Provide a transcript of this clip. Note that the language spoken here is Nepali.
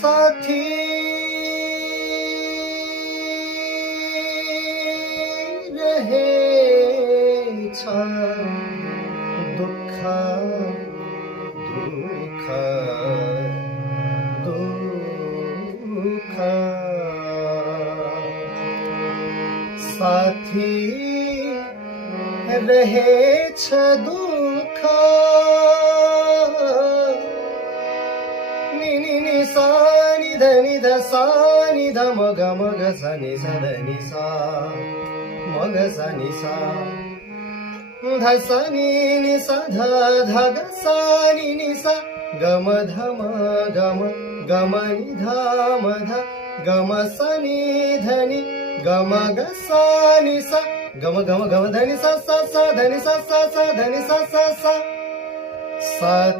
साथी रहेछ दुःख दुःख दुःख साथी रहेछ दुःख नि नि नि सा नि ध नि ध सा नि ध म ग म ग स नि स ध नि सा म ग स नि सा ध स नि स ध ध ग सा नि सा ग म ध म ग म ग म नि ध म ध ग म स नि ध नि ग म ग सा नि सा ग म ग म ग म ध नि सा सा सा ध नि सा सा सा ध नि सा सा सा सा